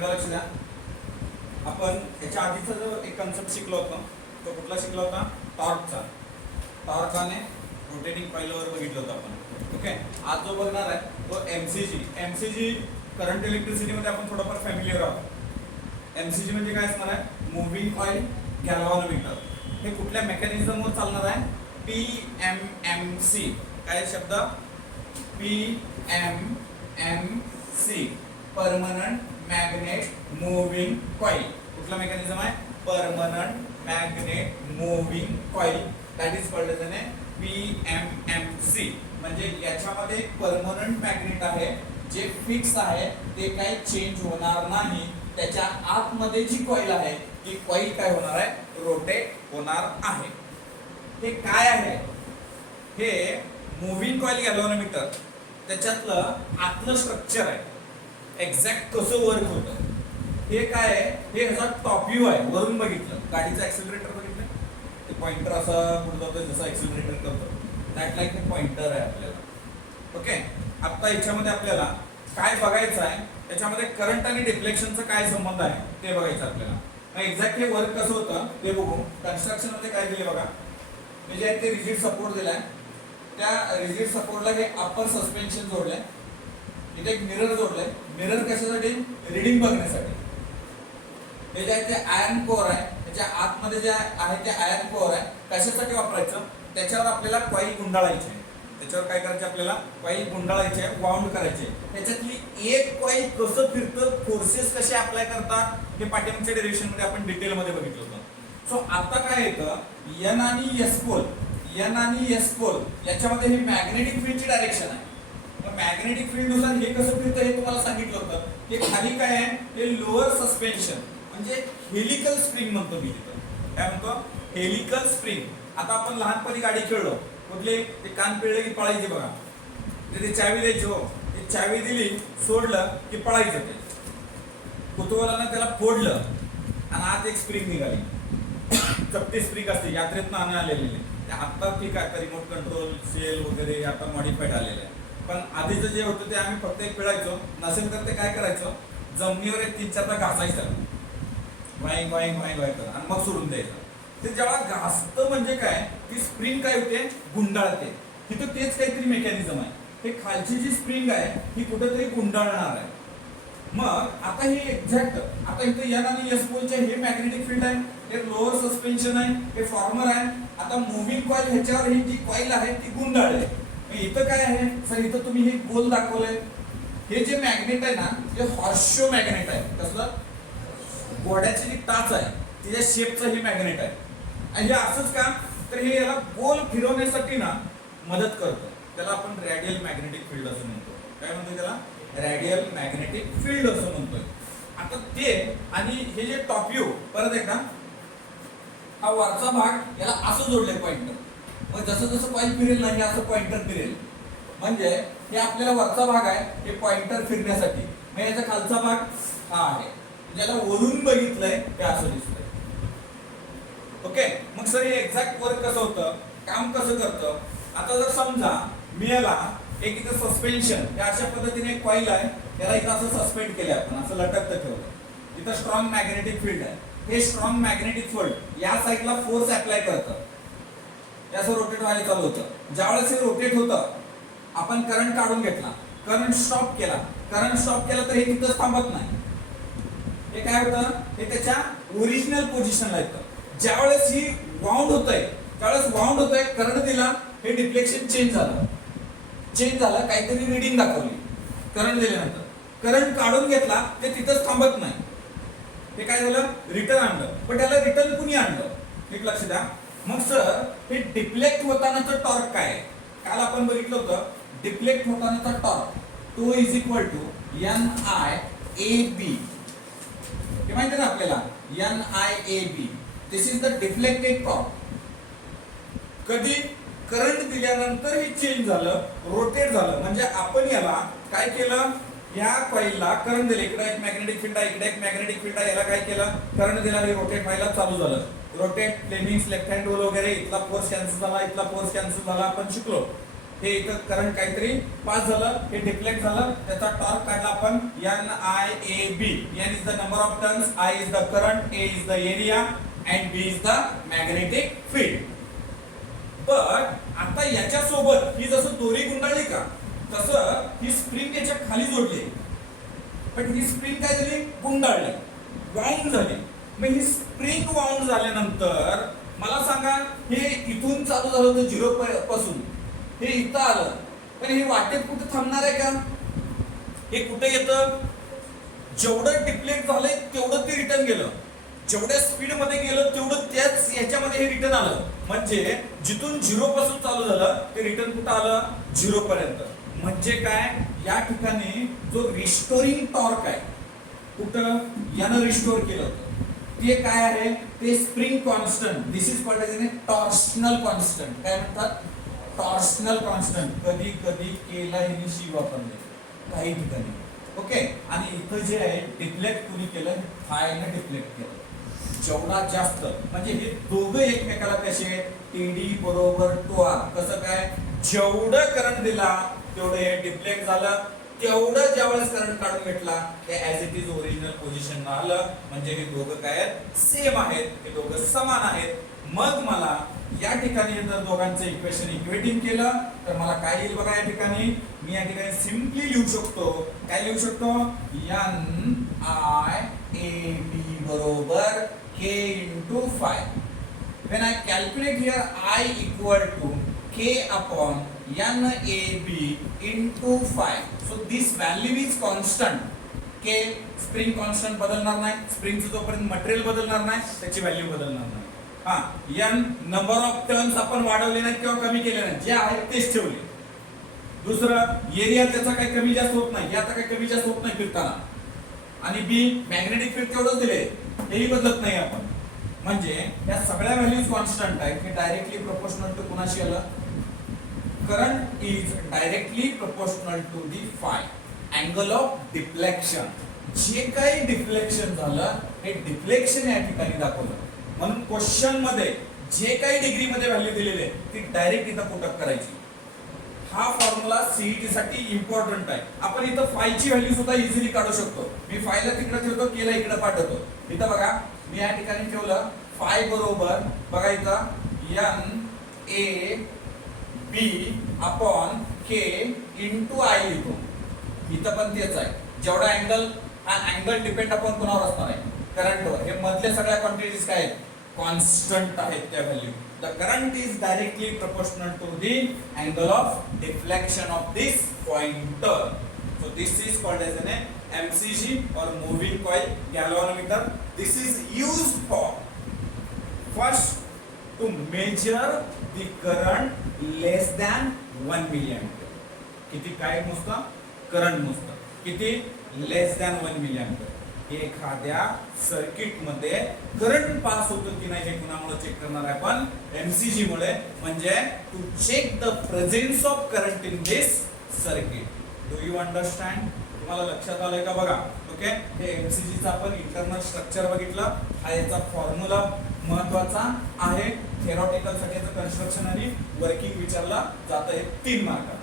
इकडे लक्ष द्या. आपण याच्या आधीचा जो एक कन्सेप्ट शिकलो होतो तो कुठला शिकला होता? टॉर्कचा. टॉर्क आणि रोटेटिंग कॉइलवर बघितलं होतं आपण. ओके, आज जो बघणार आहे तो एमसीजी. एमसीजी करंट इलेक्ट्रिसिटी मध्ये आपण थोडंफार फॅमिलियर आहोत. एमसीजी म्हणजे काय असणार आहे? Moving coil galvanometer. हे कुठल्या मेकॅनिझमवर चालणार आहे? पीएमएमसी. काय शब्द? PMMC, permanent magnet moving coil. कुठला मेकॅनिझम आहे? Permanent magnet moving coil, that is called as PMMC. म्हणजे याच्यामध्ये परमनंट मॅग्नेट आहे जे फिक्स आहे, ते काही चेंज होणार नाही. त्याच्या आतमध्ये जी कॉइल आहे ती कॉइल काय होणार आहे? रोटेट होणार आहे. हे काय आहे? हे मूव्हिंग कॉइल गॅल्व्हॅनोमीटर, त्याच्यातलं आतलं स्ट्रक्चर आहे. एक्झॅक्ट कसं वर्क होतं हे काय आहे? हे ह्याचा टॉप व्ह्यू आहे. वरून बघितलं, गाडीचं ऍक्सिलरेटर बघितलं, ते पॉइंटर असं पुढे जातं जसं ऍक्सिलरेटर करतो, दॅट लाईक हे पॉइंटर आहे आपल्याला. ओके, आता याच्यामध्ये आपल्याला काय बघायचं आहे? त्याच्यामध्ये करंट आणि डिफ्लेक्शनचा काय संबंध आहे ते बघायचं आपल्याला. एक्झॅक्टली वर्क कसं होतं ते बघू. कन्स्ट्रक्शन मध्ये काय दिले बघा, हे जे आहे ते रिजिड सपोर्ट दिलाय. त्या रिजिड सपोर्टला हे अपर सस्पेन्शन जोडलंय. इथे एक मिरर जोडलंय. मिरर कशासाठी? रीडिंग बघण्यासाठी. हे जे आहे ते आयर्न कोअर आहे. त्याच्या आतमध्ये जे आहे ते आयर्न कोअर आहे. कशासाठी वापरायचं? त्याच्यावर आपल्याला कॉइल गुंडाळायची आहे. त्याच्यावर काय करायचे? आपल्याला कॉइल गुंडाळायचे, वाउंड करायचे. त्याच्यातली एक कॉइल कसं फिरतं, फोर्सेस कसे अप्लाय करतात, हे पाठीमागच्या डेरिव्हेशन मध्ये आपण डिटेल मध्ये बघितलं होतं. सो आता काय येतं? एन आणि एस पोल, एन आणि एस पोल याच्यामध्ये ही मॅग्नेटिक फील्डची डायरेक्शन आहे. मॅग्नेटिक फील्ड नुसार हे कसं फिरतं हे तुम्हाला सांगितलं होतं. हे खाली काय आहे? हे लोअर सस्पेन्शन म्हणजे हेलिकल स्प्रिंग म्हणतो मी तिथं. काय म्हणतो? Helical spring. आता आपण लहानपणी गाडी खेळलो, कुठले ते कान पिळले की पळायचे बघा. ते चावी द्यायची, हो, ते चावी दिली सोडलं की पळायचं. ते कुतूहलानं त्याला फोडलं आणि आत एक स्प्रिंग निघाली. चपटी स्प्रिंग असते, यात्रेतनं आलेली. आता ठीक आहे, रिमोट कंट्रोल सेल वगैरे आता मॉडिफाईड आलेलं आहे. पण आधीचं जे होतं ते आम्ही फक्त एक पिळायचो. नसेल तर ते काय करायचं? जमिनीवर एक 3-4 घासायचं, वाईंग वाईंग वाईंग व्हायचं आणि मग सोडून द्यायचं. ते जेव्हा घासतं म्हणजे काय? ती स्प्रिंग काय होते? गुंडाळते. तिथं तेच काहीतरी मेकॅनिझम आहे. हे खालची जी स्प्रिंग आहे ही कुठेतरी गुंडाळणार आहे. मग आता हे एक्झॅक्ट, आता इथे एन आणि एस पोलचे हे मॅग्नेटिक फील्ड आहे, हे लोअर सस्पेन्शन आहे, हे फॉर्मर आहे. आता मूव्हिंग कॉइल ह्याच्यावर ही जी कॉइल आहे ती गुंडाळली. इथं काय आहे सर? इथं तुम्ही हे गोल दाखवलंय. हे जे मॅग्नेट आहे ना, हे हॉर्सशो मॅग्नेट आहे. कसलं? घोड्याची जी टाच आहे तिच्या शेपचं हे मॅग्नेट आहे. आणि हे असंच का? तर हे याला गोल फिरवण्यासाठी ना मदत करतं. त्याला आपण रॅडियल मॅग्नेटिक फील्ड असं म्हणतो. काय म्हणतो त्याला? रॅडियल मॅग्नेटिक फील्ड असं म्हणतोय. आता ते आणि हे जे टॉप व्ह्यू, परत एकदा, हा वरचा भाग याला असं जोडलंय पॉइंटर. मग जसं जसं कॉइल फिरेल ना हे असं पॉइंटर फिरेल. म्हणजे हे आपल्याला वरचा भाग आहे हे पॉइंटर फिरण्यासाठी. मग याचा खालचा भाग हा आहे, ज्याला वरून बघितलंय ते असं दिसतंय. ओके, मग सर हे एक्झॅक्ट वर्क कसं होतं, काम कसं करतं? आता जर समजा मी याला एक इथं सस्पेन्शन, या अशा पद्धतीने एक कॉइल आहे, त्याला इथं असं सस्पेंड केलं, आपण असं लटकत ठेवलं. इथं स्ट्रॉंग मॅग्नेटिक फील्ड आहे. हे स्ट्रॉंग मॅग्नेटिक फील्ड या साईडला फोर्स अप्लाय करतं, असं रोटेट व्हायला चालू होतं. ज्यावेळेस हे रोटेट होतं, आपण करंट काढून घेतला, करंट स्टॉप केला. करंट स्टॉप केला तर हे तिथंच थांबत नाही. हे काय होतं? हे त्याच्या ओरिजिनल पोझिशनला येतं. ज्यावेळेस ही वाउंड होतंय, त्यावेळेस वाउंड होतंय, करंट दिला, हे डिफ्लेक्शन चेंज झालं. काहीतरी रीडिंग दाखवली करंट दिल्यानंतर. करंट काढून घेतला, ते तिथंच थांबत नाही. हे काय झालं? रिटर्न आणलं. पण त्याला रिटर्न कुणी आणलं? एक लक्ष द्या. मग सर हे डिफ्लेक्ट होतानाचं टॉर्क काय आहे? काल आपण बघितलं होतं डिफ्लेक्ट होतानाचा टॉर्क तो इज इक्वल टू NIAB. हे माहिती ना आपल्याला, NIAB. This is the deflected torque. कधी? करंट दिल्यानंतर हे चेंज झालं, रोटेट झालं. म्हणजे आपण याला काय केलं? या कॉइलला करंट दिले, इकडे एक मॅग्नेटिक फील्ड आहे, इकडे एक मॅग्नेटिक फील्ड आहे. याला काय केलं? करंट दिला, हे रोटेट व्हायला चालू झालं. Rotate, Fleming's left hand rule वगैरे, इथला फोर्स कॅन्सल झाला, इथला फोर्स कॅन्सल झाला, आपण शिकलो. हे इथं करंट काहीतरी पास झालं, हे डिफ्लेक्ट झालं, त्याचा टॉर्क काढला आपण NIAB. N is the number of turns, I is the current, A is the area and B is the magnetic field. पण आता याच्या सोबत ही जसं दोरी गुंडाळली का तसं ही स्प्रिंग याच्या खाली जोडली, पण ही स्प्रिंग काय झाली, गुंडाळली, वाउंड झाली. मग ही स्प्रिंग वाउंड झाल्यानंतर मला सांगा, हे इथून चालू झालं होतं 0 पासून, हे इथं आलं, पण हे वाटेत कुठे थांबणार आहे का? हे कुठे येतं, जेवढं डिफ्लेक्ट झालंय तेवढं ते रिटर्न गेलं, जेवढ्या स्पीड मध्ये गेलं तेवढं त्याच ह्याच्यामध्ये हे रिटर्न आलं. म्हणजे जिथून 0 पासून चालू झालं ते रिटर्न कुठं आलं, 0 पर्यंत. म्हणजे काय, या ठिकाणी जो रिस्टोरिंग टॉर्क आहे, कुठं यानं रिस्टोर केलं होतं, ते काय आहे, ते spring constant. This is called as torsional constant. काय म्हणतात, टॉर्शनल कॉन्स्टंट. कधी कधी केला हे शी वापरले काही ठिकाणी. ओके. आणि इथं जे आहे डिफ्लेक्ट कुणी केलं, फायनं डिफ्लेक्ट केलं. जेवढा जास्त म्हणजे हे दोघं एकमेकाला कसे, TD बरोबर TOR. कसं काय, जेवढं करंट दिला तेवढं हे डिफ्लेक्ट झालं, तेवढं ज्यावेळेस करंट काढून घेतला ते as it is original position आलं. म्हणजे हे दोघं काय आहेत, सेम आहेत, हे दोघं समान आहेत. मग मला या ठिकाणी जर दोघांचं इक्वेशन इक्वेटिंग केलं तर मला काय येईल बघा. या ठिकाणी मी या ठिकाणी सिम्पली लिहू शकतो, काय लिहू शकतो, NIAB बरोबर K into phi. When I calculate here I equal to K upon NAB into phi. So this value is constant. K spring constant बदलणार नाही, स्प्रिंगचं जोपर्यंत मटेरियल बदलणार नाही त्याची व्हॅल्यू बदलणार नाही. हा, N नंबर ऑफ टर्न्स आपण वाढवले नाहीत किंवा कमी केले नाहीत, जे आहे तेच ठेवले. दुसरं, एरिया त्याचा काही कमी जास्त होत नाही, आता काही कमी जास्त होत नाही फिरताना. आणि B मॅग्नेटिक फील्ड तेवढंच दिले, हेही बदलत नाही आपण. म्हणजे या सगळ्या व्हॅल्यूज कॉन्स्टंट आहेत. हे डायरेक्टली प्रोपोर्शनल टू कुणाशी आलं, current is directly proportional to the phi angle of deflection. जे काही डिफ्लेक्शन झालं हे डिफ्लेक्शन या ठिकाणी दाखवलं. म्हणून क्वेश्चन मध्ये जे काही डिग्री मध्ये व्हॅल्यू दिलेली आहे ती डायरेक्ट इथं पुटअप करायची. हा फॉर्म्युला सीईटी साठी इम्पॉर्टंट आहे. आपण इथं फायची व्हॅल्यू सुद्धा इझिली काढू शकतो. मी फायला तिकडे ठेवतो, केला इकडे पाठवतो. इथं बघा मी या ठिकाणी ठेवलं फाय बरोबर बघा इथं NAB upon K into I लिहितो. इथं पण तेच आहे. जेवढा अँगल, हा अँगल डिपेंड आपण कोणावर असणार आहे, करंटवर. हे मधल्या सगळ्या क्वांटिटीज काय आहेत, कॉन्स्टंट आहेत त्या value. The current is directly proportional to the angle of deflection of this pointer. So this is called as an MCG or moving coil galvanometer. This is used for first to measure the current less than 1 milliampere. किती काय मोजतं, current मोजतं. किती, लेस than 1 milliampere. एखाद्या circuit मध्ये current pass होतो की नाही हे कुणामुळे check करणार आहे आपण, MCG मुळे. म्हणजे to check the presence of current in this circuit. Do you understand, तुम्हाला लक्षात आलंय का बघा. ओके, हे MCG चा आपण इंटरनल स्ट्रक्चर बघितलं. हा याचा फॉर्म्युला महत्वाचा आहे. थेरॉटिकल साठी कन्स्ट्रक्शन आणि वर्किंग विचारला जात आहे 3 मार्क.